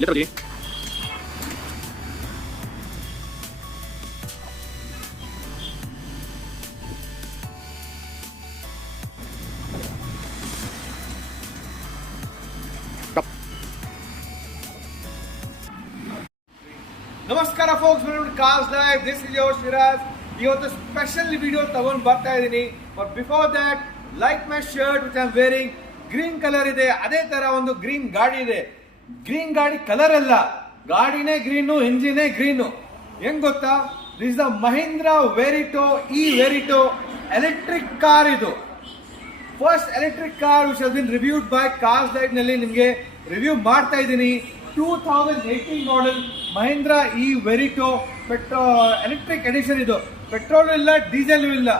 Literally ನಮಸ್ಕಾರ folks, welcome to cars live. This is your Shiraj. ಇವತ್ತು special video ತಗೊಂಡು ಬರ್ತಾ ಇದ್ದೀನಿ. But before that, like my shirt which I am wearing. Green colour ಇದೆ, ಅದೇ ತರ ಒಂದು ಗ್ರೀನ್ ಗಾಡಿ ಇದೆ. ಗ್ರೀನ್ ಗಾಡಿ ಕಲರ್ ಅಲ್ಲ, ಗಾಡಿನೇ ಗ್ರೀನು, ಇಂಜಿನೇ ಗ್ರೀನು. ಹೆಂಗ್ ಗೊತ್ತಾ? This the Mahindra Verito Verito electric car. ಇದು first electric car which has been reviewed by Cars Live ನಲ್ಲಿ ನಿಮಗೆ ರಿವ್ಯೂ ಮಾಡ್ತಾ ಇದ್ದೀನಿ. 2018 model Mahindra Verito electric edition. ಇದು ಪೆಟ್ರೋಲ್ ಇಲ್ಲ, ಡೀಸೆಲ್ ಇಲ್ಲ.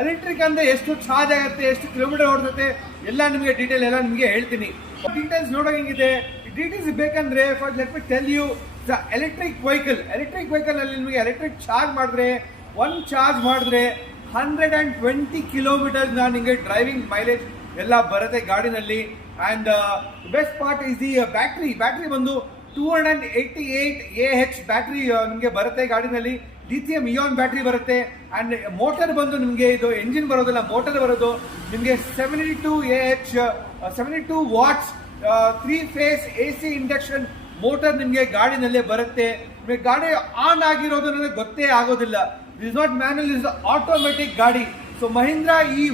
ಎಲೆಕ್ಟ್ರಿಕ್ ಅಂದ್ರೆ ಎಷ್ಟು ಚಾರ್ಜ್ ಆಗುತ್ತೆ, ಎಷ್ಟು ಕಿಲೋಮೀಟರ್ ಓಡುತ್ತೆ, ಎಲ್ಲ ನಿಮಗೆ ಡೀಟೇಲ್ ಎಲ್ಲ ನಿಮಗೆ ಹೇಳ್ತೀನಿ. ಡೀಟೇಲ್ಸ್ ನೋಡೋಂಗಿದೆ. ಡೀಟೇಲ್ಸ್ ಬೇಕಂದ್ರೆ first let me tell you the electric vehicle ಅಲ್ಲಿ ನಿಮಗೆ ಎಲೆಕ್ಟ್ರಿಕ್ ಚಾರ್ಜ್ ಮಾಡಿದ್ರೆ, ಒಂದು ಚಾರ್ಜ್ ಮಾಡಿದ್ರೆ 120 ಕಿಲೋಮೀಟರ್ ನಿಮಗೆ ಡ್ರೈವಿಂಗ್ ಮೈಲೇಜ್ ಎಲ್ಲ ಬರುತ್ತೆ ಗಾಡಿನಲ್ಲಿ. And best part is the battery ಬಂದು 288 AH ಬ್ಯಾಟ್ರಿ ನಿಮಗೆ ಬರುತ್ತೆ ಗಾಡಿನಲ್ಲಿ. ಲಿಥಿಯಂ ಇಯಾನ್ ಬ್ಯಾಟ್ರಿ ಬರುತ್ತೆ. ಅಂಡ್ ಮೋಟರ್ ಬಂದು ನಿಮಗೆ ಇದು ಎಂಜಿನ್ ಬರೋದಿಲ್ಲ, ಮೋಟರ್ ಬರೋದು ನಿಮಗೆ 72 watts 3 phase AC induction motor ನಿಮಗೆ ಗಾಡಿನಲ್ಲೇ ಬರುತ್ತೆ. ನಿಮಗೆ ಗಾಡಿ ಆನ್ ಆಗಿರೋದು ನನಗೆ ಗೊತ್ತೇ ಆಗೋದಿಲ್ಲ. This not manual, is automatic ಗಾಡಿ. So Mahindra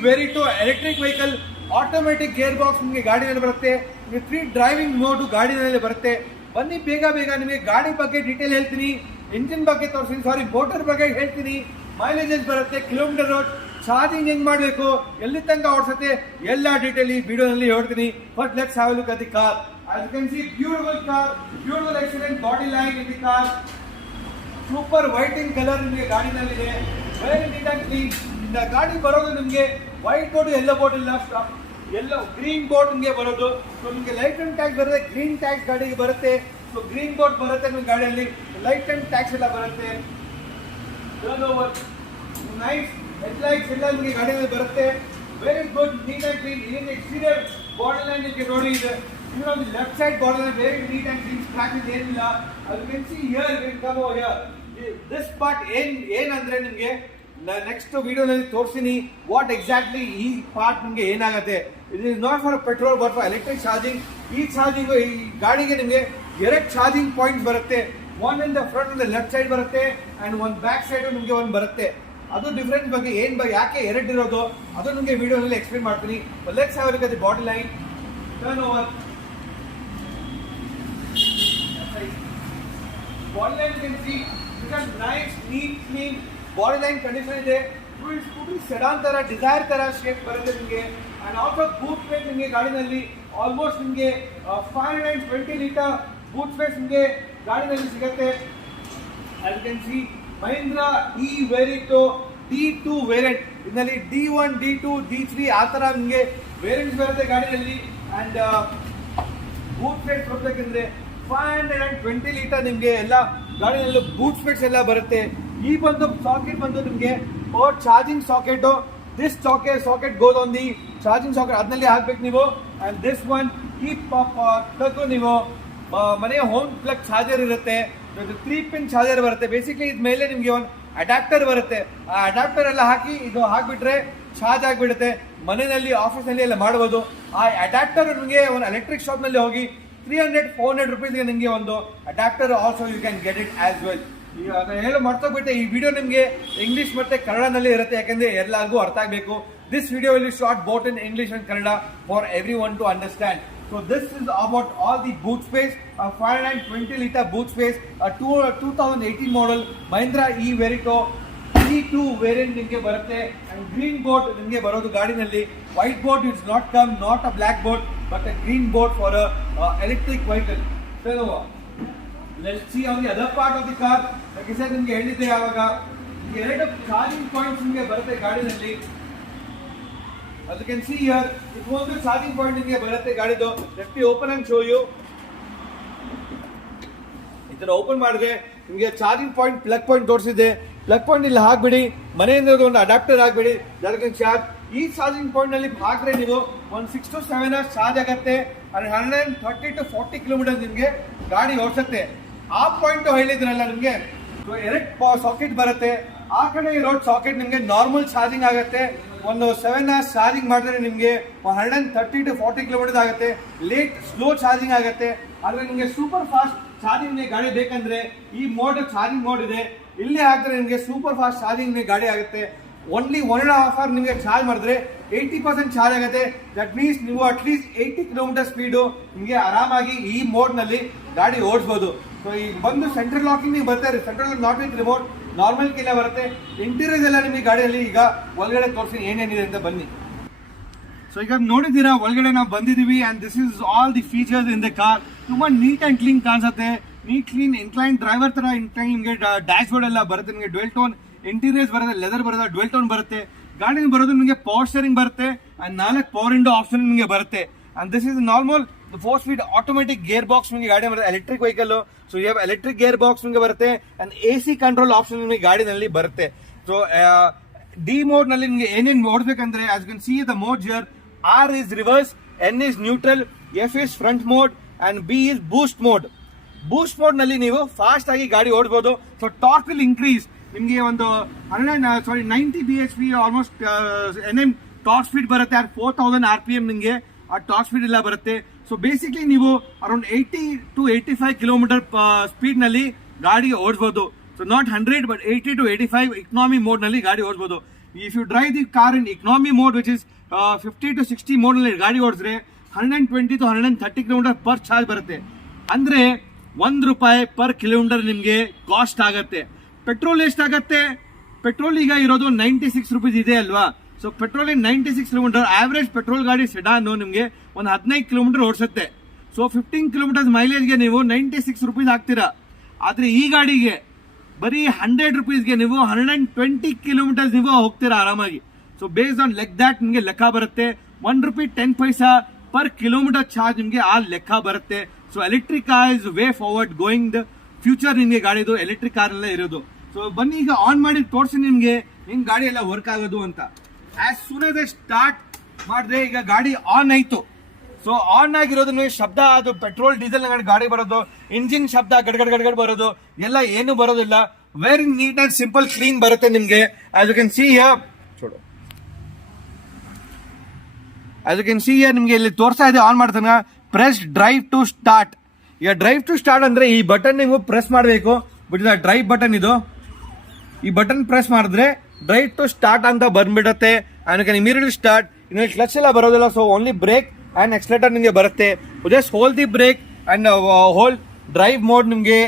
Verito electric vehicle automatic gearbox ನಿಮಗೆ ಗಾಡಿನಲ್ಲಿ ಬರುತ್ತೆ. ನಿಮಗೆ 3 ಡ್ರೈವಿಂಗ್ ಮೋಡ್ ಗಾಡಿನಲ್ಲಿ ಬರುತ್ತೆ. ಬನ್ನಿ ಬೇಗ ನಿಮಗೆ ಗಾಡಿ ಬಗ್ಗೆ ಡೀಟೇಲ್ ಹೇಳ್ತೀನಿ, ಇಂಜಿನ್ ಬಗ್ಗೆ ತೋರಿಸ್ತೀನಿ, ಮೋಟರ್ ಬಗ್ಗೆ ಹೇಳ್ತೀನಿ, ಮೈಲೇಜ್ ಎಷ್ಟು ಬರುತ್ತೆ, ಕಿಲೋಮೀಟರ್ ರೋಡ್, ಚಾರ್ಜಿಂಗ್ ಹೆಂಗ್ ಮಾಡಬೇಕು, ಎಲ್ಲಿ ತನಕ ಓಡಿಸುತ್ತೆ, ಎಲ್ಲ ಡೀಟೇಲ್ ಈ ವಿಡಿಯೋನಲ್ಲಿ ಹೇಳ್ತೀನಿ. First let's have A look at the car. As you can see, beautiful car, beautiful excellent body line in the car. Super white in color ನಿಮಗೆ ಗಾಡಿನಲ್ಲಿದೆ. Very neat and clean. ಇಂದ ಗಾಡಿ ಬರೋದು ನಿಮಗೆ ವೈಟ್ ಬೋರ್ಡ್, ಯೆಲ್ಲೋ ಬೋರ್ಡ್ ಇಲ್ಲ, ಎಲ್ಲೋ green board ನಿಮಗೆ ಬರೋದು. So ನಿಮಗೆ ಲೈಟ್ ಅಂಡ್ ಟ್ಯಾಕ್ಸ್ ಬರುತ್ತೆ, ಗ್ರೀನ್ ಟ್ಯಾಕ್ಸ್ ಗಾಡಿಗೆ ಬರುತ್ತೆ. ಸೊ ಗ್ರೀನ್ ಬೋರ್ಡ್ ಬರುತ್ತೆ ನಿಮ್ಮ ಗಾಡಿಯಲ್ಲಿ, ಲೈಟ್ ಅಂಡ್ ಟ್ಯಾಕ್ಸ್ ಎಲ್ಲ ಬರುತ್ತೆ. ನೈಸ್ ಹೆಡ್ಲೈಟ್ಸ್ ಎಲ್ಲ ನಿಮಗೆ ಗಾಡಿಯಲ್ಲಿ ಬರುತ್ತೆ. Very good, neat and clean. In exterior border line ನಿಮಗೆ ನೋಡಿ ಇದೆ. Even on the left side border, very neat and clean, scratches ಏನಿಲ್ಲ. As you can see here, we come over here. This part ಏನಂದ್ರೆ ನಿಮಗೆ next ವಿಡಿಯೋನಲ್ಲಿ ತೋರಿಸ್ತೀನಿ what exactly ಈ part ನಿಮಗೆ ಏನಾಗುತ್ತೆ. It is not for petrol but for electric charging. ಈ ಗಾಡಿಗೆ ನಿಮಗೆ 2 ಚಾರ್ಜಿಂಗ್ ಪಾಯಿಂಟ್ಸ್ ಬರುತ್ತೆ. ಒನ್ ಇನ್ ದ ಫ್ರಂಟ್ ಇಂದ ಲೆಫ್ಟ್ ಸೈಡ್ ಬರುತ್ತೆ ಅಂಡ್ ಒಂದು ಬ್ಯಾಕ್ ಸೈಡ್ ನಿಮಗೆ ಒಂದು ಬರುತ್ತೆ. ಅದು ಡಿಫರೆನ್ಸ್ ಬಗ್ಗೆ ಯಾಕೆ 2 ಇರೋದು ಅದು ನಿಮಗೆ ವಿಡಿಯೋನಲ್ಲಿ ಎಕ್ಸ್ಪ್ಲೇನ್ ಮಾಡ್ತೀನಿ. Let's have A look at the body line. Turn over. Body line you can see, it has nice, neat, clean body line condition ಇದೆ. ಸ್ಕೂಟಿ ಸೆಡಾನ್ ತರ, ಡಿಸೈರ್ ತರ ಶೇಪ್ ಬರುತ್ತೆ ನಿಮಗೆ. ಅಂಡ್ ಆಲ್ಸೋ ಬೂಟ್ ಸ್ಪೇಸ್ ನಿಮಗೆ ಗಾಡಿನಲ್ಲಿ almost ನಿಮಗೆ 520 litre boot space ನಿಮಗೆ ಗಾಡಿನಲ್ಲಿ ಸಿಗುತ್ತೆ. as you can see, Mahindra Verito D2 variant. ಇದರಲ್ಲಿ D1, D2, D3 ಆ ತರ ನಿಮಗೆ ವೇರಿಯಂಟ್ಸ್ ಬರುತ್ತೆ ಗಾಡಿನಲ್ಲಿ. ಅಂಡ್ ಬೂಟ್ ಸ್ಪೇಸ್ ಕೊಡ್ಬೇಕಂದ್ರೆ 520 ಲೀಟರ್ ನಿಮಗೆ ಎಲ್ಲ ಗಾಡಿನಲ್ಲಿ ಬೂಟ್ ಸ್ಪೇಸ್ ಎಲ್ಲ ಬರುತ್ತೆ. ಈ ಸಾಕೆಟ್ ಬಂದು ನಿಮಗೆ power charging socket. This socket goes on the charging socket, ಅದನ್ನಲ್ಲಿ ಹಾಕ್ಬೇಕು ನೀವು. ಅಂಡ್ ದಿಸ್ ಒನ್ ಈ ಪ್ಲಗ್ ನೀವು ಮನೆಯ ಹೋಮ್ ಪ್ಲಗ್ ಚಾರ್ಜರ್ ಇರುತ್ತೆ. 3 ಪಿನ್ ಚಾರ್ಜರ್ ಬರುತ್ತೆ. ಬೇಸಿಕ್ಲಿ ಇದ್ ಮೇಲೆ ನಿಮಗೆ ಒಂದು ಅಡಾಪ್ಟರ್ ಬರುತ್ತೆ. ಆ ಅಡಾಪ್ಟರ್ ಎಲ್ಲ ಹಾಕಿ ಇದು ಹಾಕ್ಬಿಟ್ರೆ ಚಾರ್ಜ್ ಆಗಿಬಿಡುತ್ತೆ. ಮನೆಯಲ್ಲಿ ಆಫೀಸ್ನಲ್ಲಿ ಎಲ್ಲ ಮಾಡಬಹುದು. ಆ ಅಡಾಪ್ಟರ್ ನಿಮಗೆ ಒಂದು ಎಲೆಕ್ಟ್ರಿಕ್ ಶಾಪ್ ನಲ್ಲಿ ಹೋಗಿ 300-400 rupees ನಿಮಗೆ ಒಂದು adapter also you can get it as well. ಹೇಳೋ ಮರ್ತೋಗ್ಬಿಟ್ಟೆ, ಈ ವಿಡಿಯೋ ನಿಮಗೆ ಇಂಗ್ಲಿಷ್ ಮತ್ತೆ ಕನ್ನಡನಲ್ಲಿ ಇರುತ್ತೆ, ಯಾಕಂದ್ರೆ ಎಲ್ಲರಿಗೂ ಅರ್ಥ ಆಗಬೇಕು. This video will be short both in English and Kannada for everyone to understand. So this is about all the boot space. 520 litre boot space, 2018 model Mahindra Verito D2 variant ನಿಮಗೆ ಬರುತ್ತೆ. And green board ನಿಮಗೆ ಬರೋದು ಗಾಡಿನಲ್ಲಿ. White board it's not come, not a black board but a green board for a electric vehicle. So let's see on the other part of the car. Like I said, ನಿಮಗೆ ಹೇಳಿದ್ದೆ ಯಾವಾಗ 2 charging points ನಿಮಗೆ ಬರುತ್ತೆ ಗಾಡಿನಲ್ಲಿ. as you can see here, ಇದು ಒಂದು charging point ನಿಮಗೆ ಬರುತ್ತೆ ಗಾಡಿದು. let me open and show you. ಈ ತರ ಓಪನ್ ಮಾಡಿದ್ರೆ ನಿಮಗೆ ಚಾರ್ಜಿಂಗ್ ಪಾಯಿಂಟ್, ಪ್ಲಗ್ ಪಾಯಿಂಟ್ ತೋರಿಸಿದೆ. ಪ್ಲಗ್ ಪಾಯಿಂಟ್ ಇಲ್ಲಿ ಹಾಕ್ಬಿಡಿ, ಮನೆಯಿಂದ ಒಂದು ಅಡಾಪ್ಟರ್ ಹಾಕ್ಬಿಡಿ, ಚಾರ್ಜ್. ಈ ಚಾರ್ಜಿಂಗ್ ಪಾಯಿಂಟ್ ನಲ್ಲಿ ಹಾಕ್ರೆ ನೀವು ಒಂದು 6 to 7 hours ಚಾರ್ಜ್ ಆಗುತ್ತೆ. ಅಂಡ್ 130 to 40 ಕಿಲೋಮೀಟರ್ ನಿಮಗೆ ಗಾಡಿ ಓಡಿಸುತ್ತೆ. ಆ ಪಾಯಿಂಟ್ ಹೇಳಿದ್ರಲ್ಲ ನಿಮಗೆ, ಎರಡು ಸಾಕೆಟ್ ಬರುತ್ತೆ. ಆ ಕಡೆ ಇರೋ ಸಾಕೆಟ್ ನಿಮಗೆ ನಾರ್ಮಲ್ ಚಾರ್ಜಿಂಗ್ ಆಗುತ್ತೆ. ಒಂದು 7 hours ಚಾರ್ಜಿಂಗ್ ಮಾಡಿದ್ರೆ ನಿಮಗೆ 130 to 40 ಕಿಲೋಮೀಟರ್ ಆಗುತ್ತೆ. ಲೇಟ್ ಸ್ಲೋ ಚಾರ್ಜಿಂಗ್ ಆಗುತ್ತೆ. ಆದರೆ ನಿಮಗೆ ಸೂಪರ್ ಫಾಸ್ಟ್ ಚಾರ್ಜಿಂಗ್ ಗಾಡಿ ಬೇಕಂದ್ರೆ ಈ ಮೋಡ್ ಚಾರ್ಜಿಂಗ್ ಮೋಡ್ ಇದೆ, ಇಲ್ಲಿ ಹಾಕಿದ್ರೆ ನಿಮಗೆ ಸೂಪರ್ ಫಾಸ್ಟ್ ಚಾರ್ಜಿಂಗ್ ಗಾಡಿ ಆಗುತ್ತೆ. ಓನ್ಲಿ 1.5 hour ನಿಮಗೆ ಚಾರ್ಜ್ ಮಾಡಿದ್ರೆ 80% ಚಾರ್ಜ್ ಆಗುತ್ತೆ. ದಟ್ ಮೀನ್ಸ್ ನೀವು ಅಟ್ಲೀಸ್ಟ್ 80 ಕಿಲೋಮೀಟರ್ ಸ್ಪೀಡು ನಿಮಗೆ ಆರಾಮಾಗಿ ಈ ಮೋಡ್ ನಲ್ಲಿ ಗಾಡಿ ಓಡಿಸಬಹುದು. ಸೊ ಈಗ ಬಂದು ಸೆಂಟ್ರಲ್ ಲಾಕಿಂಗ್ ಬರ್ತಾರೆ, central not with remote, normal ಕೆಲ ಬರುತ್ತೆ. ಇಂಟೀರಿಯರ್ಸ್ ಎಲ್ಲ ನಿಮಗೆ ಗಾಡಿಯಲ್ಲಿ ಈಗ ಒಳಗಡೆ ತೋರಿಸಿ ಏನೇನಿದೆ ಅಂತ ಬನ್ನಿ. ಸೊ ಈಗ ನೋಡಿದ್ದೀರಾ ಒಳಗಡೆ ನಾವು ಬಂದಿದ್ದೀವಿ. And this is all the features in the car. ತುಂಬಾ ನೀಟ್ ಅಂಡ್ ಕ್ಲೀನ್ ಕಾಣಿಸುತ್ತೆ. ನೀಟ್ ಕ್ಲೀನ್ ಇನ್ಕ್ಲೈನ್ ಡ್ರೈವರ್ ತರ ಇನ್ಕ್ಲೈನ್ ನಿಮಗೆ ಡ್ಯಾಶ್ ಬೋರ್ಡ್ ಎಲ್ಲ ಬರುತ್ತೆ. ನಿಮಗೆ ಡ್ವೆಲ್ ಟೋನ್ ಇಂಟೀರಿಯರ್ಸ್ ಬರುತ್ತೆ, ಲೆದರ್ ಬರುತ್ತೆ, ಡ್ವೆಲ್ ಟೋನ್ ಬರುತ್ತೆ. ಗಾಡಿ ಬರೋದು ನಿಮಗೆ ಪವರ್ ಸ್ಟೇರಿಂಗ್ ಬರುತ್ತೆ. ಅಂಡ್ 4 ಪವರ್ ವಿಂಡೋ ಆಪ್ಷನ್ ನಿಮಗೆ ಬರುತ್ತೆ. And this is normal 4-speed automatic gearbox ನಿಮಗೆ ಗಾಡಿ ಬರುತ್ತೆ. ಎಲೆಕ್ಟ್ರಿಕ್ ವೆಹಿಕಲ್, ಸೊ ಈ ಎಲೆಕ್ಟ್ರಿಕ್ ಗೇರ್ ಬಾಕ್ಸ್ ನಿಮಗೆ ಬರುತ್ತೆ. ಅಂಡ್ AC ಕಂಟ್ರೋಲ್ ಆಪ್ಷನ್ ನಿಮಗೆ ಗಾಡಿನಲ್ಲಿ ಬರುತ್ತೆ. ಸೊ ಡಿ ಮೋಡ್ ನಲ್ಲಿ ನಿಮಗೆ ಏನೇನು ನೋಡ್ಬೇಕಂದ್ರೆ, as you can see the mode here, R is reverse, N is neutral, F is front mode and B is boost mode. Boost mode ನಲ್ಲಿ ನೀವು fast ಆಗಿ ಗಾಡಿ ಓಡಬಹುದು. So torque will increase. ನಿಮಗೆ ಒಂದು 90 bhp almost NM top speed ಬರುತ್ತೆ. 4000 RPM ನಿಮಗೆ ಆ ಟಾಪ್ ಸ್ಪೀಡ್ ಎಲ್ಲ ಬರುತ್ತೆ. ಸೊ ಬೇಸಿಕ್ಲಿ ನೀವು ಅರೌಂಡ್ 80 to 85 ಕಿಲೋಮೀಟರ್ ಸ್ಪೀಡ್ ನಲ್ಲಿ ಗಾಡಿ ಓಡಿಸಬಹುದು. So not 100 but 80 to 85 economy mode ನಲ್ಲಿ ಗಾಡಿ ಓಡಿಸಬಹುದು. If you drive the car in economy mode which is 50 to 60 mode ನಲ್ಲಿ ಗಾಡಿ ಓಡಿಸಿದ್ರೆ 120 to 130 ಕಿಲೋಮೀಟರ್ ಪರ್ ಚಾರ್ಜ್ ಬರುತ್ತೆ. ಅಂದ್ರೆ ₹1 ಪರ್ ಕಿಲೋಮೀಟರ್ ನಿಮಗೆ ಕಾಸ್ಟ್ ಆಗುತ್ತೆ. ಪೆಟ್ರೋಲ್ ಎಷ್ಟಾಗತ್ತೆ? ಪೆಟ್ರೋಲ್ ಈಗ ಇರೋದು 96 ರೂಪೀಸ್ ಇದೆ ಅಲ್ವಾ. So petrol 96 kilometre average petrol ಗಾಡಿ ಸೆಡಾನ್ ನಿಮಗೆ ಒಂದು 15 ಕಿಲೋಮೀಟರ್ ಓಡಿಸುತ್ತೆ. ಸೊ 15 ಕಿಲೋಮೀಟರ್ ಮೈಲೇಜ್ಗೆ ನೀವು 96 ರೂಪೀಸ್ ಹಾಕ್ತೀರಾ. ಆದ್ರೆ ಈ ಗಾಡಿಗೆ ಬರೀ 100 ರೂಪೀಸ್ಗೆ ನೀವು 120 ಕಿಲೋಮೀಟರ್ಸ್ ನೀವು ಹೋಗ್ತೀರಾ ಆರಾಮಾಗಿ. So based on like that ನಿಮಗೆ ಲೆಕ್ಕ ಬರುತ್ತೆ. ₹1.10 ಪರ್ ಕಿಲೋಮೀಟರ್ ಚಾರ್ಜ್ ನಿಮಗೆ ಆ ಲೆಕ್ಕ ಬರುತ್ತೆ. So electric car is way forward going the future. ನಿಮಗೆ ಗಾಡಿದು ಎಲೆಕ್ಟ್ರಿಕ್ ಕಾರ್ ಎಲ್ಲ ಇರೋದು. ಸೊ ಬನ್ನಿ ಈಗ ಆನ್ ಮಾಡಿ ತೋರಿಸಿ ನಿಮಗೆ ಹೆಂಗ್ ಗಾಡಿ ಎಲ್ಲ ವರ್ಕ್ ಆಗೋದು ಅಂತ. ಆಸ್ ಸೂನ್ ಆಸ್ ಸ್ಟಾರ್ಟ್ ಮಾಡಿದ್ರೆ ಈಗ ಗಾಡಿ ಆನ್ ಆಯ್ತು. ಸೊ ಆನ್ ಆಗಿರೋದು ನೀವು ಶಬ್ದ, ಅದು ಪೆಟ್ರೋಲ್ ಡೀಸೆಲ್ ಗಾಡಿ ಬರೋದು, ಇಂಜಿನ್ ಶಬ್ದ ಗಡ್ಗಡ್ ಗಡ್ಗಡ್ ಬರೋದು ಎಲ್ಲ ಏನು ಬರೋದಿಲ್ಲ. Very neat and simple clean ಬರುತ್ತೆ ನಿಮಗೆ. As you can see here, as you can see here ನಿಮಗೆ ಇಲ್ಲಿ ತೋರಿಸ್ತಾ ಇದೆ ಆನ್ ಮಾಡ್ತಾನೆ. Press drive to start. ಈಗ ಡ್ರೈವ್ ಟು ಸ್ಟಾರ್ಟ್ ಅಂದ್ರೆ ಈ ಬಟನ್ ನೀವು ಪ್ರೆಸ್ ಮಾಡಬೇಕು. ಬಟ್ ಇದು ಡ್ರೈವ್ ಬಟನ್, ಇದು ಈ ಬಟನ್ ಪ್ರೆಸ್ ಮಾಡಿದ್ರೆ ಡ್ರೈವ್ ಟು ಸ್ಟಾರ್ಟ್ ಅಂತ ಬಂದ್ಬಿಡುತ್ತೆ. And you can immediately start. ಇನ್ನು ಕ್ಲಚ್ ಎಲ್ಲ ಬರೋದಿಲ್ಲ. So only brake and accelerator ನಿಮಗೆ ಬರುತ್ತೆ. Just hold the brake and hold drive mode ನಿಮಗೆ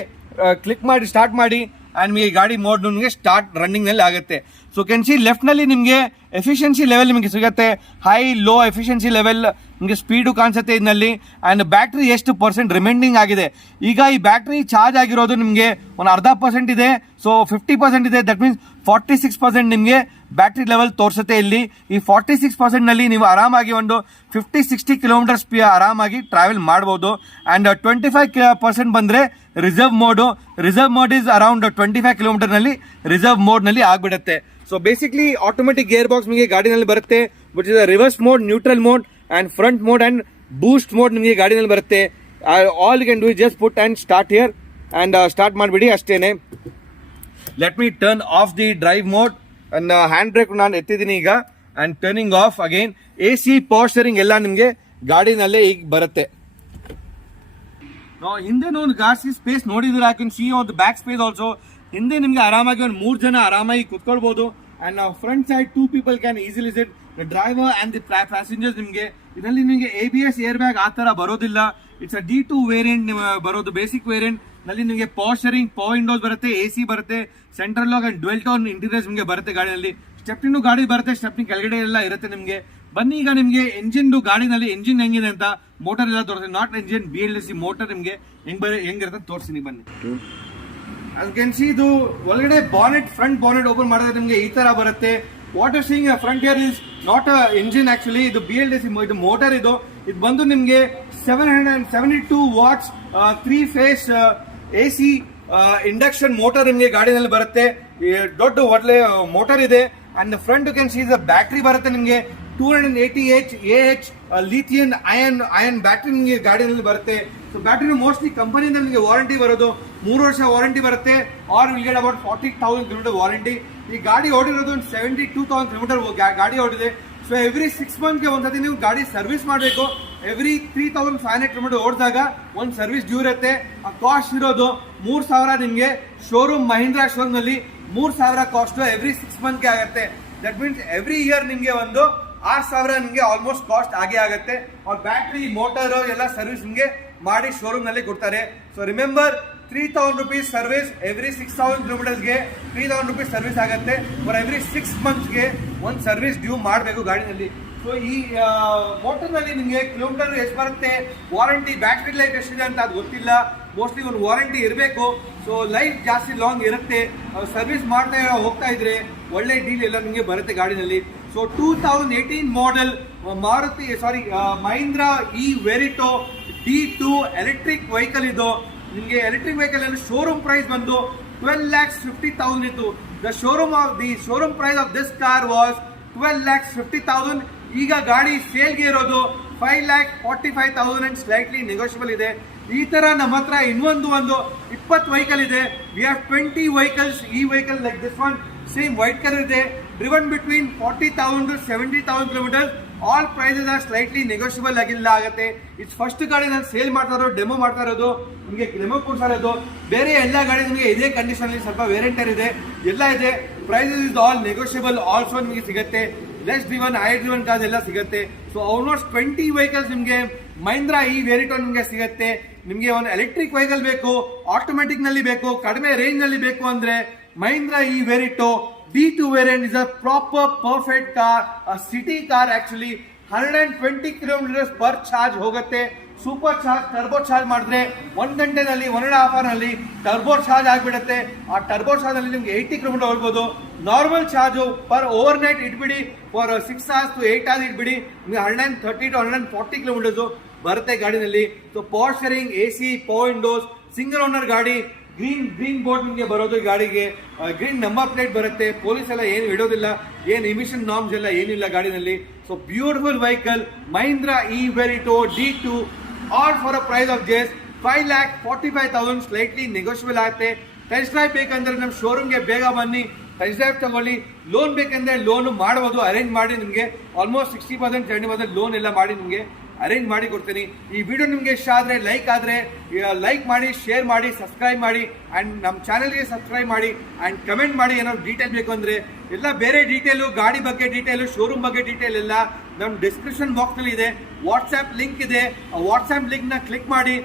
ಕ್ಲಿಕ್ ಮಾಡಿ ಸ್ಟಾರ್ಟ್ ಮಾಡಿ ಅಂಡ್ ನಿಮಗೆ ಗಾಡಿ ಮೋಡ್ ನಿಮಗೆ ಸ್ಟಾರ್ಟ್ ರನ್ನಿಂಗ್ ನಲ್ಲಿ ಆಗುತ್ತೆ. ಸೊ ಕ್ಯಾನ್ ಸಿ ಲೆಫ್ಟ್ ನಲ್ಲಿ ನಿಮಗೆ ಎಫಿಷಿಯನ್ಸಿ ಲೆವೆಲ್ ನಿಮಗೆ ಸಿಗುತ್ತೆ. ಹೈ ಲೋ ಎಫಿಷಿಯನ್ಸಿ ಲೆವೆಲ್ ನಿಮಗೆ ಸ್ಪೀಡು ಕಾಣಿಸುತ್ತೆ ಇದರಲ್ಲಿ. ಅಂಡ್ ಬ್ಯಾಟ್ರಿ ಎಷ್ಟು % ರಿಮೈಂಡಿಂಗ್ ಆಗಿದೆ. ಈಗ ಈ ಬ್ಯಾಟ್ರಿ ಚಾರ್ಜ್ ಆಗಿರೋದು ನಿಮಗೆ ಒಂದು 0.5% ಇದೆ. ಸೊ 50% ಇದೆ. ದಟ್ ಮೀನ್ಸ್ 46% ನಿಮಗೆ ಬ್ಯಾಟ್ರಿ ಲೆವೆಲ್ ತೋರಿಸುತ್ತೆ ಇಲ್ಲಿ. ಈ 46% ನಲ್ಲಿ ನೀವು ಆರಾಮಾಗಿ ಒಂದು 50-60 ಕಿಲೋಮೀಟರ್ ಆರಾಮಾಗಿ ಟ್ರಾವೆಲ್ ಮಾಡಬಹುದು. ಅಂಡ್ 25% ಬಂದ್ರೆ reserve mode. Reserve mode is around 25 kilometre ನಲ್ಲಿ ರಿಸರ್ವ್ ಮೋಡ್ ನಲ್ಲಿ ಆಗ್ಬಿಡುತ್ತೆ. So basically automatic gearbox ನಿಮಗೆ ಗಾಡಿನಲ್ಲಿ ಬರುತ್ತೆ. ಬಟ್ ಇದು reverse mode, neutral mode and front mode and boost mode ನಿಮಗೆ ಗಾಡಿನಲ್ಲಿ ಬರುತ್ತೆ. All you can do just put and start here and start ಮಾಡಿಬಿಡಿ ಅಷ್ಟೇನೆ. Let me turn off the drive mode. And handbrake ನಾನು ಎತ್ತಿದ್ದೀನಿ ಈಗ. And turning off again. AC power steering ಎಲ್ಲ ನಿಮಗೆ ಗಾಡಿನಲ್ಲೇ ಈಗ ಬರುತ್ತೆ. ಹಿಂದೆ ಒಂದು ಗಾಡಿ ಸ್ಪೇಸ್ ನೋಡಿದ್ರೆ I can see on the back space also. ಹಿಂದೆ ನಿಮಗೆ ಆರಾಮಾಗಿ ಒಂದು 3 ಜನ ಆರಾಮಾಗಿ ಕುತ್ಕೊಳ್ಬಹುದು. And front side 2 people can easily sit, the driver and the passengers. ನಿಮಗೆ ಇದರಲ್ಲಿ ನಿಮಗೆ ABS ಏರ್ ಬ್ಯಾಗ್ ಆ ತರ ಬರೋದಿಲ್ಲ. ಇಟ್ಸ್ ಅ D2 ವೇರಿಯಂಟ್ ಬರೋದು. ಬೇಸಿಕ್ ವೇರಿಯಂಟ್ ನಲ್ಲಿ ನಿಮಗೆ ಪವರ್ ಸ್ಟೇರಿಂಗ್, ಪವರ್ ವಿಂಡೋಸ್ ಬರುತ್ತೆ, AC ಬರುತ್ತೆ, central lock and dual tone interiors ನಿಮಗೆ ಬರುತ್ತೆ ಗಾಡಿನಲ್ಲಿ. ಸ್ಟೆಪ್ನಿನೂ ಗಾಡಿ ಬರುತ್ತೆ, ಸ್ಟೆಪ್ನಿ ಕೆಳಗಡೆ ಎಲ್ಲ ಇರುತ್ತೆ ನಿಮಗೆ. ಬನ್ನಿ ಈಗ ನಿಮಗೆ ಎಂಜಿನ್ ಗಾಡಿನಲ್ಲಿ ಎಂಜಿನ್ ಹೆಂಗಿದೆ ಅಂತ, ಮೋಟರ್ ಎಲ್ಲ ತೋರಿಸ್ತೀನಿ. ನಾಟ್ ಎಂಜಿನ್, BLDC ಮೋಟರ್ ನಿಮಗೆ ಹೆಂಗಿರುತ್ತೆ ತೋರಿಸ್ತೀನಿ ಬನ್ನಿ. as you can see ಇದು ಒಳಗಡೆ ಬಾನೆಟ್, ಫ್ರಂಟ್ ಬಾನೆಟ್ ಓಪನ್ ಮಾಡಿದ್ರೆ ನಿಮಗೆ ಈ ತರ ಬರುತ್ತೆ. What you seeing front here is not a engine actually. ಇದು BLDC ಇದು ಮೋಟರ್. ಇದು ಬಂದು ನಿಮಗೆ 772 watts 3 phase AC induction motor ನಿಮಗೆ ಗಾಡಿನಲ್ಲಿ ಬರುತ್ತೆ. ದೊಡ್ಡ ಒಳ್ಳೆ ಮೋಟರ್ ಇದೆ. And front you can see the battery ಬರುತ್ತೆ ನಿಮಗೆ 280 AH ಲಿಥಿಯನ್ ಅಯನ್ ಬ್ಯಾಟ್ರಿ ನಿಮಗೆ ಗಾಡಿನಲ್ಲಿ ಬರುತ್ತೆ. ಸೊ ಬ್ಯಾಟ್ರಿ ಮೋಸ್ಟ್ಲಿ ಕಂಪನಿಯಿಂದ ನಿಮಗೆ ವಾರಂಟಿ ಬರೋದು 3 ವರ್ಷ ವಾರಂಟಿ ಬರುತ್ತೆ, or will get about 40,000 kilometre warranty. ಈ ಗಾಡಿ ಓಡಿರೋದು ಒಂದು 72,000 ಕಿಲೋಮೀಟರ್ ಗಾಡಿ ಓಡಿದೆ. ಸೊ ಎವ್ರಿ 6 ಮಂತ್ಗೆ ಒಂದ್ಸತಿ ನೀವು ಗಾಡಿ ಸರ್ವಿಸ್ ಮಾಡಬೇಕು. ಎವ್ರಿ 3,500 ಕಿಲೋಮೀಟರ್ ಓಡಿದಾಗ ಒಂದು ಸರ್ವಿಸ್ ಡ್ಯೂ ಇರುತ್ತೆ. ಆ ಕಾಸ್ಟ್ ಇರೋದು 3,000 ನಿಮಗೆ ಶೋರೂಮ್ ಮಹೀಂದ್ರಾ ಶೋರೂಮ್ನಲ್ಲಿ 3,000 ಕಾಸ್ಟ್ ಎವ್ರಿ 6 ಮಂತ್ಗೆ ಆಗುತ್ತೆ. ದಟ್ ಮೀನ್ಸ್ ಎವ್ರಿ ಇಯರ್ ನಿಮಗೆ ಒಂದು 6,000 ನಿಮಗೆ ಆಲ್ಮೋಸ್ಟ್ ಕಾಸ್ಟ್ ಆಗೇ ಆಗುತ್ತೆ. ಅವ್ರ ಬ್ಯಾಟ್ರಿ ಮೋಟರ್ ಎಲ್ಲ ಸರ್ವಿಸ್ ನಿಮಗೆ ಮಾಡಿ ಶೋರೂಮ್ ನಲ್ಲಿ ಕೊಡ್ತಾರೆ. So remember 3,000 rupees service every 6,000 ಕಿಲೋಮೀಟರ್ಸ್ಗೆ 3,000 rupees service ಆಗುತ್ತೆ. ಫಾರ್ ಎವ್ರಿ 6 ಮಂತ್ಸ್ಗೆ ಒಂದು ಸರ್ವಿಸ್ ಡ್ಯೂ ಮಾಡಬೇಕು ಗಾಡಿನಲ್ಲಿ. ಸೊ ಈ ಮೋಟರ್ನಲ್ಲಿ ನಿಮಗೆ ಕಿಲೋಮೀಟರ್ ಎಷ್ಟು ಬರುತ್ತೆ, ವಾರಂಟಿ ಬ್ಯಾಟ್ರಿ ಲೈಫ್ ಎಷ್ಟಿದೆ ಅಂತ ಅದು ಗೊತ್ತಿಲ್ಲ. ಮೋಸ್ಟ್ಲಿ ಒಂದು ವಾರಂಟಿ ಇರಬೇಕು. ಸೊ ಲೈಫ್ ಜಾಸ್ತಿ ಲಾಂಗ್ ಇರುತ್ತೆ. ಸರ್ವಿಸ್ ಮಾಡ್ತಾ ಹೋಗ್ತಾ ಇದ್ರೆ ಒಳ್ಳೆ ಡೀಲ್ ಎಲ್ಲ ನಿಮಗೆ ಬರುತ್ತೆ ಗಾಡಿನಲ್ಲಿ. So 2018 model Mahindra E Verito D2 electric vehicle ಇದು. ನಿಮಗೆ ಎಲೆಕ್ಟ್ರಿಕ್ ವೆಹಿಕಲ್ ಅಲ್ಲಿ ಶೋರೂಮ್ ಪ್ರೈಸ್ ಬಂದು 12,50,000 ಇತ್ತು. The showroom price of this car was 12,50,000. ಈಗ ಗಾಡಿ ಸೇಲ್ಗೆ ಇರೋದು 5,45,000 ಅಂಡ್ ಸ್ಲೈಟ್ಲಿ ನೆಗೋಷಿಯಬಲ್ ಇದೆ. ಈ ತರ ನಮ್ಮ ಹತ್ರ ಇನ್ನೊಂದು 20 ವೆಹಿಕಲ್ ಇದೆ. We have 20 vehicles. ಈ vehicle like this one same white colour ಇದೆ. Driven between 40,000 to 70,000 kilometre. All prices are slightly negotiable ಆಗಿಲ್ಲ ಆಗುತ್ತೆ. ಇಟ್ಸ್ ಫಸ್ಟ್ ಗಾಡಿ ನಾನು ಸೇಲ್ ಮಾಡ್ತಾ ಇರೋದು, ಡೆಮೋ ಮಾಡ್ತಾ ಇರೋದು, ನಿಮಗೆ ಡೆಮೋ ಕೊಡ್ತಾ ಇರೋದು. ಬೇರೆ ಎಲ್ಲ ಗಾಡಿ ನಿಮಗೆ ಇದೇ ಕಂಡೀಷನ್ ಅಲ್ಲಿ ಸ್ವಲ್ಪ ವೇರಿಯಂಟರ್ ಇದೆ, ಎಲ್ಲ ಇದೆ. Prices is all negotiable also ನಿಮಗೆ ಸಿಗುತ್ತೆ. Less driven, high driven cars ಎಲ್ಲ ಸಿಗುತ್ತೆ. ಸೊ ಆಲ್ಮೋಸ್ಟ್ 20 ವೆಹಿಕಲ್ಸ್ ನಿಮಗೆ ಮಹೀಂದ್ರಾ ಇ ವೆರಿಟೋ ನಿಮಗೆ ಸಿಗುತ್ತೆ. ನಿಮಗೆ ಒಂದು ಎಲೆಕ್ಟ್ರಿಕ್ ವೆಹಿಕಲ್ ಬೇಕು, ಆಟೋಮೆಟಿಕ್ ನಲ್ಲಿ ಬೇಕು, ಕಡಿಮೆ ರೇಂಜ್ ನಲ್ಲಿ ಬೇಕು ಅಂದ್ರೆ Mahindra E Verito D2 variant is a proper perfect car, a city car actually. 120 kilometers per charge ಹೋಗುತ್ತೆ. ಸೂಪರ್ ಚಾರ್ಜ್ ಟರ್ಬೋ ಚಾರ್ಜ್ ಮಾಡಿದ್ರೆ 1 ಗಂಟೆನಲ್ಲಿ 1.5 hour ನಲ್ಲಿ ಟರ್ಬೋ ಚಾರ್ಜ್ ಆಗಿಬಿಡುತ್ತೆ. ಆ ಟರ್ಬೋ ಚಾರ್ಜ್ ಅಲ್ಲಿ ನಿಮ್ಗೆ 80 ಕಿಲೋಮೀಟರ್ ಹೋಗ್ಬೋದು. Normal charge per overnight ಇಟ್ಬಿಡಿ, ಫಾರ್ 6 hours to 8 hours ಇಟ್ಬಿಡಿ, ನಿಮ್ಗೆ 130 to 140 ಕಿಲೋಮೀಟರ್ಸ್ ಬರುತ್ತೆ ಗಾಡಿನಲ್ಲಿ. So power sharing, AC, power windows, single owner ಗಾಡಿ, ಗ್ರೀನ್ ಬೋರ್ಡ್ ನಿಮಗೆ ಬರೋದು. ಈ ಗಾಡಿಗೆ ಗ್ರೀನ್ ನಂಬರ್ ಪ್ಲೇಟ್ ಬರುತ್ತೆ. ಪೊಲೀಸ್ ಎಲ್ಲ ಏನು ಇಡೋದಿಲ್ಲ, ಏನು ಎಮಿಷನ್ ನಾರ್ಮ್ಸ್ ಎಲ್ಲ ಏನಿಲ್ಲ ಗಾಡಿನಲ್ಲಿ. So beautiful vehicle Mahindra E Verito D2 all for a price of just 5,45,000 slightly negotiable ಆಗುತ್ತೆ. ಟೆಸ್ಟ್ ಡ್ರೈವ್ ಬೇಕಂದ್ರೆ ನಮ್ಮ ಶೋರೂಮ್ಗೆ ಬೇಗ ಬನ್ನಿ, ಟೆಸ್ಟ್ ಡ್ರೈವ್ ತಗೊಳ್ಳಿ. ಲೋನ್ ಬೇಕಂದ್ರೆ ಲೋನ್ ಮಾಡಬಹುದು, ಅರೇಂಜ್ ಮಾಡಿ ನಿಮಗೆ ಆಲ್ಮೋಸ್ಟ್ 60%, 70% ಲೋನ್ ಎಲ್ಲ ಮಾಡಿ ನಿಮಗೆ ಅರೇಂಜ್ ಮಾಡಿ ಕೊಡ್ತೀನಿ. ಈ ವಿಡಿಯೋ ನಿಮಗೆ ಇಷ್ಟ ಆದರೆ ಲೈಕ್ ಮಾಡಿ, ಶೇರ್ ಮಾಡಿ, ಸಬ್ಸ್ಕ್ರೈಬ್ ಮಾಡಿ, ಆ್ಯಂಡ್ ನಮ್ಮ ಚಾನಲ್ಗೆ ಸಬ್ಸ್ಕ್ರೈಬ್ ಮಾಡಿ, ಆ್ಯಂಡ್ ಕಮೆಂಟ್ ಮಾಡಿ. ಏನಾದ್ರು ಡೀಟೇಲ್ ಬೇಕು ಅಂದರೆ ಎಲ್ಲ ಬೇರೆ ಡೀಟೇಲು, ಗಾಡಿ ಬಗ್ಗೆ ಡೀಟೇಲು, ಶೋರೂಮ್ ಬಗ್ಗೆ ಡೀಟೇಲ್ ಎಲ್ಲ ನಮ್ಮ ಡಿಸ್ಕ್ರಿಪ್ಷನ್ ಬಾಕ್ಸ್ನಲ್ಲಿ ಇದೆ. ವಾಟ್ಸ್ಆ್ಯಪ್ ಲಿಂಕ್ ಇದೆ. ಆ ವಾಟ್ಸ್ಆ್ಯಪ್ ಲಿಂಕ್ನ ಕ್ಲಿಕ್ ಮಾಡಿ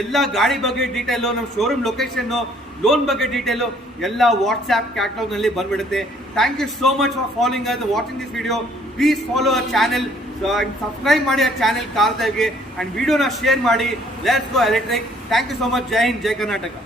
ಎಲ್ಲ ಗಾಡಿ ಬಗ್ಗೆ ಡೀಟೇಲು, ನಮ್ಮ ಶೋರೂಮ್ ಲೊಕೇಶನ್ನು, ಲೋನ್ ಬಗ್ಗೆ ಡೀಟೇಲು ಎಲ್ಲ ವಾಟ್ಸ್ಆ್ಯಪ್ ಕ್ಯಾಟಲಾಗ್ನಲ್ಲಿ ಬಂದ್ಬಿಡುತ್ತೆ. Thank you so much for following us watching this video. Please follow our channel. Subscribe ಮಾಡಿ ಆ ಚಾನೆಲ್ ಕಾರ್ ಡ್ರೈವ್ಗೆ, ಅಂಡ್ ವಿಡಿಯೋನ ಶೇರ್ ಮಾಡಿ. Let's go electric. Thank you so much. Jai Hind, Jai Karnataka.